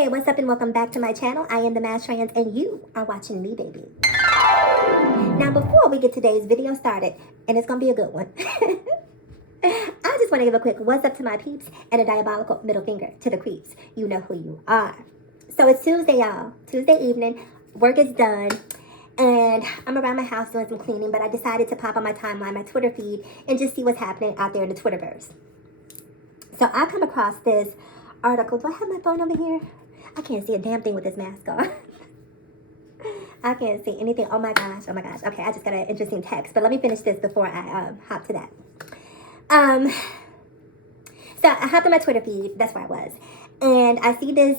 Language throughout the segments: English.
Hey, what's up and welcome back to my channel. I am the Mass Trans and you are watching me, baby. Now, before we get today's video started, and it's gonna be a good one, I just want to give a quick what's up to my peeps and a diabolical middle finger to the creeps. You know who you are. So it's Tuesday, y'all. Tuesday evening. Work is done. And I'm around my house doing some cleaning, but I decided to pop on my timeline, my Twitter feed, and just see what's happening out there in the Twitterverse. So I come across this article. Do I have my phone over here? I can't see a damn thing with this mask on. I can't see anything. Oh my gosh. Oh my gosh. Okay, I just got an interesting text. But let me finish this before I hop to that. So I hopped on my Twitter feed. That's where I was. And I see this.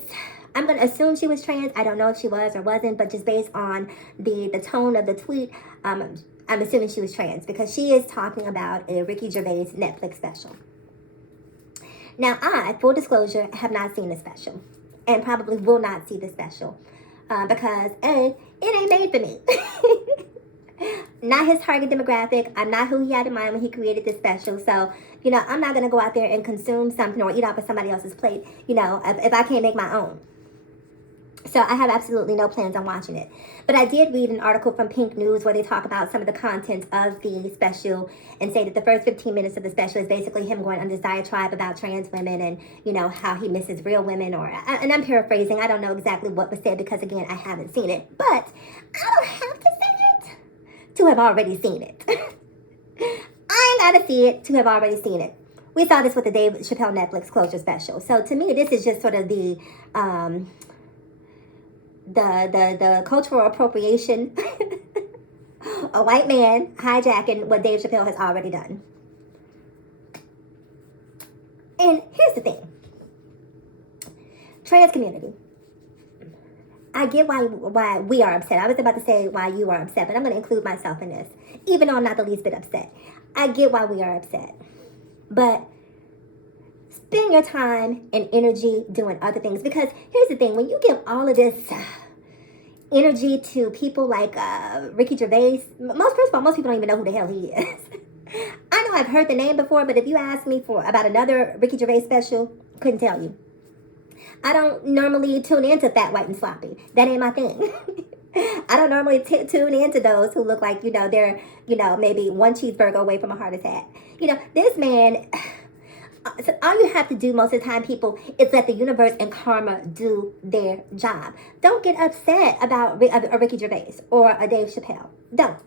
I'm going to assume she was trans. I don't know if she was or wasn't. But just based on the tone of the tweet, I'm assuming she was trans. Because she is talking about a Ricky Gervais Netflix special. Now, I, full disclosure, have not seen the special. And probably will not see the special. Because, A, it ain't made for me. Not his target demographic. I'm not who he had in mind when he created this special. So, you know, I'm not going to go out there and consume something or eat off of somebody else's plate, you know, if I can't make my own. So I have absolutely no plans on watching it. But I did read an article from Pink News where they talk about some of the contents of the special and say that the first 15 minutes of the special is basically him going on this diatribe about trans women and, you know, how he misses real women. And I'm paraphrasing. I don't know exactly what was said because, again, I haven't seen it. But I don't have to see it to have already seen it. I ain't got to see it to have already seen it. We saw this with the Dave Chappelle Netflix closure special. So to me, this is just sort of the cultural appropriation, a white man hijacking what Dave Chappelle has already done. And here's the thing. Trans community. I get why we are upset. I was about to say why you are upset, but I'm going to include myself in this, even though I'm not the least bit upset. I get why we are upset. But spend your time and energy doing other things. Because here's the thing. When you give all of this energy to people like Ricky Gervais, first of all, most people don't even know who the hell he is. I know I've heard the name before, but if you ask me about another Ricky Gervais special, couldn't tell you. I don't normally tune into Fat, White, and Sloppy. That ain't my thing. I don't normally tune into those who look like, you know, they're, you know, maybe one cheeseburger away from a heart attack. You know, this man, so all you have to do most of the time, people, is let the universe and karma do their job. Don't get upset about a Ricky Gervais or a Dave Chappelle. Don't.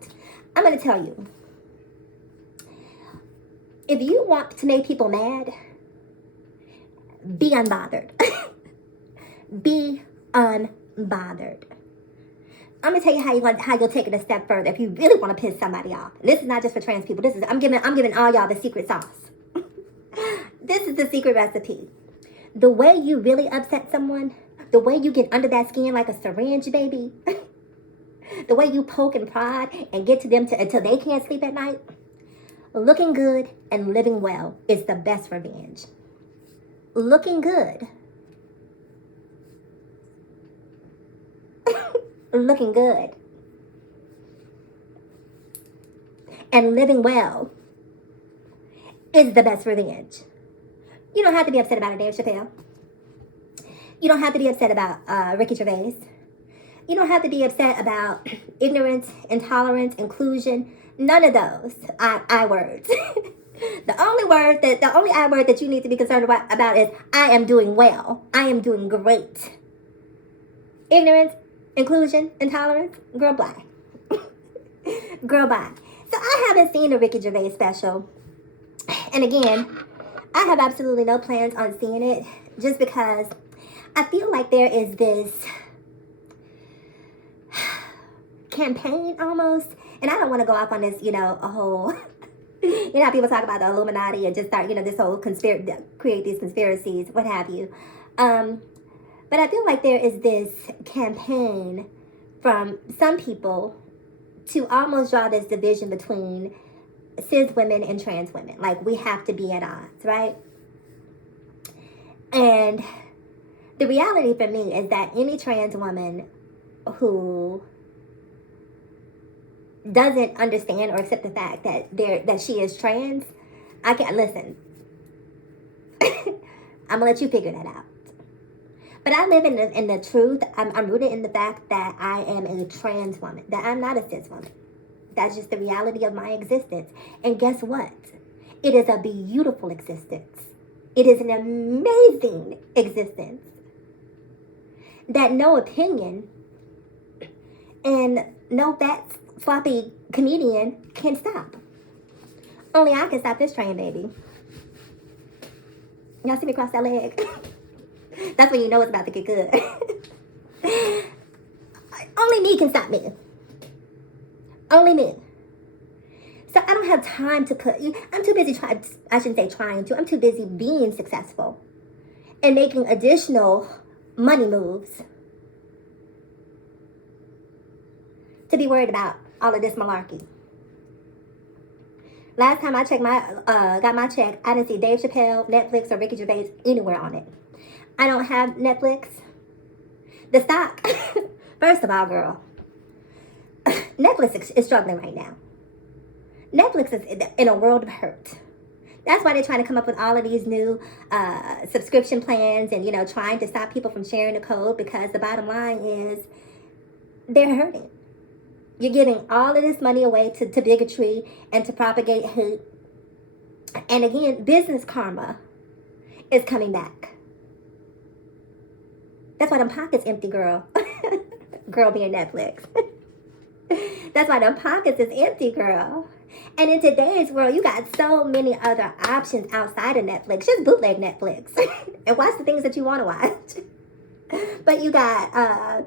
I'm going to tell you. If you want to make people mad, be unbothered. Be unbothered. I'm gonna tell you how you'll take it a step further if you really want to piss somebody off. And this is not just for trans people. I'm giving all y'all the secret sauce. This is the secret recipe. The way you really upset someone, the way you get under that skin like a syringe, baby, the way you poke and prod and get to them until they can't sleep at night, looking good and living well is the best revenge. Looking good. Looking good. And living well is the best revenge. You don't have to be upset about it, Dave Chappelle. You don't have to be upset about Ricky Gervais. You don't have to be upset about ignorance, intolerance, inclusion. None of those I words. The only I word that you need to be concerned about is I am doing well. I am doing great. Ignorance, inclusion, intolerance, girl, bye. Girl, bye. So I haven't seen the Ricky Gervais special. And again, I have absolutely no plans on seeing it just because I feel like there is this campaign almost. And I don't want to go off on this, you know, a whole... You know how people talk about the Illuminati and just start, you know, this whole create these conspiracies, what have you. But I feel like there is this campaign from some people to almost draw this division between cis women and trans women. Like, we have to be at odds, right? And the reality for me is that any trans woman who doesn't understand or accept the fact that she is trans, I can't listen. I'm gonna let you figure that out. But I live in the truth. I'm rooted in the fact that I am a trans woman, that I'm not a cis woman. That's just the reality of my existence. And guess what? It is a beautiful existence. It is an amazing existence that no opinion and no fat, sloppy comedian can stop. Only I can stop this train, baby. Y'all see me cross that leg? That's when you know it's about to get good. Only me can stop me. Only me. So I don't have time to put, I'm too busy I shouldn't say trying to, I'm too busy being successful and making additional money moves to be worried about all of this malarkey. Last time I checked got my check, I didn't see Dave Chappelle, Netflix, or Ricky Gervais anywhere on it. I don't have Netflix. The stock, first of all, girl, Netflix is struggling right now. Netflix is in a world of hurt. That's why they're trying to come up with all of these new subscription plans and, trying to stop people from sharing the code, because the bottom line is they're hurting. You're giving all of this money away to bigotry and to propagate hate. And again, business karma is coming back. That's why them pockets empty, girl. Girl being Netflix. That's why them pockets is empty, girl. And in today's world, you got so many other options outside of Netflix. Just bootleg Netflix and watch the things that you want to watch. But you got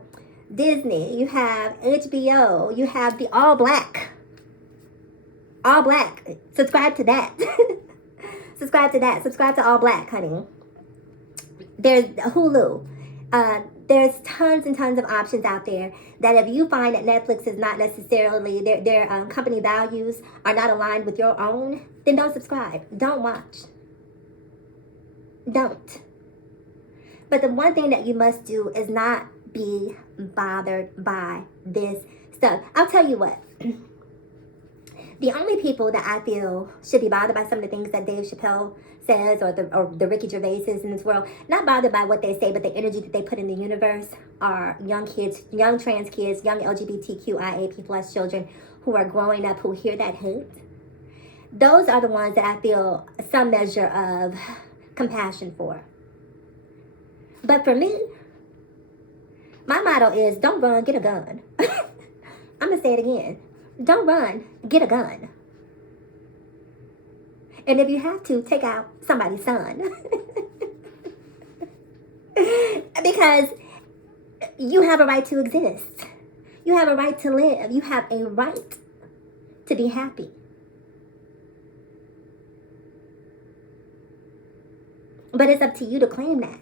Disney, you have HBO, you have the all black. All black. Subscribe to that. Subscribe to that. Subscribe to all black, honey. There's Hulu. There's tons and tons of options out there that if you find that Netflix is not necessarily, their company values are not aligned with your own, then don't subscribe. Don't watch. Don't. But the one thing that you must do is not be bothered by this stuff. I'll tell you what. The only people that I feel should be bothered by some of the things that Dave Chappelle says or the Ricky Gervais in this world, not bothered by what they say, but the energy that they put in the universe, are young kids, young trans kids, young LGBTQIAP plus children who are growing up who hear that hate. Those are the ones that I feel some measure of compassion for. But for me, my motto is don't run, get a gun. I'm going to say it again. Don't run, get a gun. And if you have to, take out somebody's son. Because you have a right to exist. You have a right to live. You have a right to be happy. But it's up to you to claim that.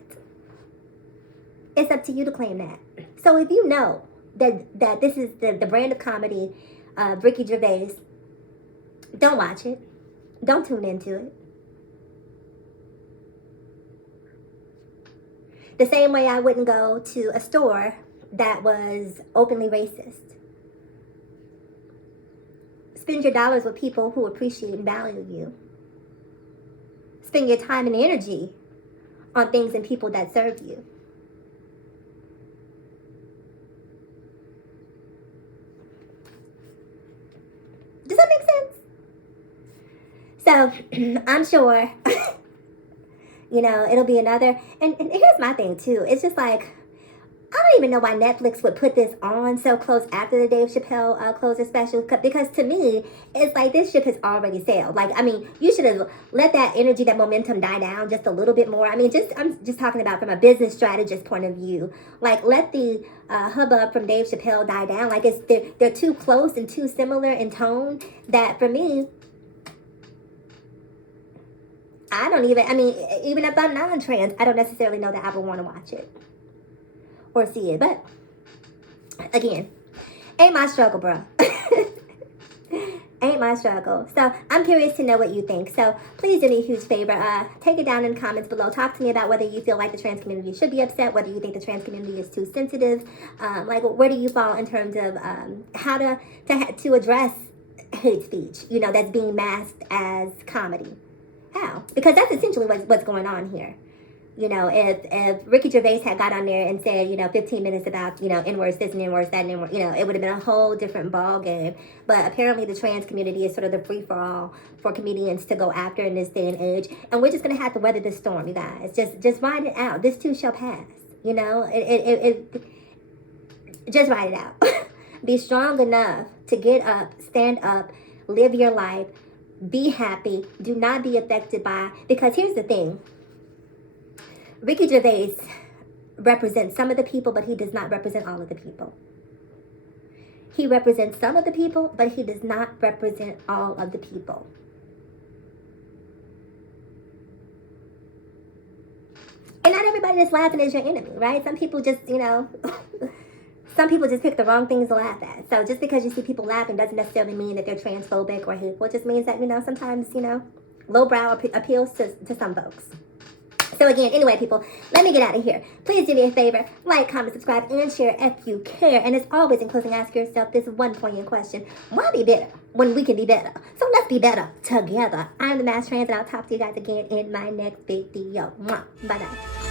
It's up to you to claim that. So if you know that this is the brand of comedy of Ricky Gervais, don't watch it. Don't tune into it. The same way I wouldn't go to a store that was openly racist. Spend your dollars with people who appreciate and value you. Spend your time and energy on things and people that serve you. Does that make sense? So, I'm sure, it'll be another, and here's my thing too. It's just like, I don't even know why Netflix would put this on so close after the Dave Chappelle closer special, because to me, it's like this ship has already sailed. Like, I mean, you should have let that energy, that momentum die down just a little bit more. I mean, I'm just talking about from a business strategist point of view. Like, let the hubbub from Dave Chappelle die down. Like, they're too close and too similar in tone that for me, even if I'm non-trans, I don't necessarily know that I would want to watch it or see it. But again, ain't my struggle, bro. Ain't my struggle. So I'm curious to know what you think. So please do me a huge favor. Take it down in the comments below. Talk to me about whether you feel like the trans community should be upset, whether you think the trans community is too sensitive. Like, where do you fall in terms of how to address hate speech, that's being masked as comedy? How? Because that's essentially what's going on here. You know, if Ricky Gervais had got on there and said, 15 minutes about, N-words this and N-words that and N-words, it would have been a whole different ball game. But apparently the trans community is sort of the free-for-all for comedians to go after in this day and age. And we're just going to have to weather this storm, you guys. Just ride it out. This too shall pass. Just ride it out. Be strong enough to get up, stand up, live your life, be happy. Do not be affected by, because here's the thing. Ricky Gervais represents some of the people, but he does not represent all of the people. He represents some of the people, but he does not represent all of the people. And not everybody that's laughing is your enemy, right? Some people just, some people just pick the wrong things to laugh at. So just because you see people laughing doesn't necessarily mean that they're transphobic or hateful. It just means that, sometimes, lowbrow appeals to some folks. So again, anyway, people, let me get out of here. Please do me a favor. Like, comment, subscribe, and share if you care. And as always, in closing, ask yourself this one poignant question. Why be better when we can be better? So let's be better together. I'm the Mass Trans, and I'll talk to you guys again in my next video. Bye-bye.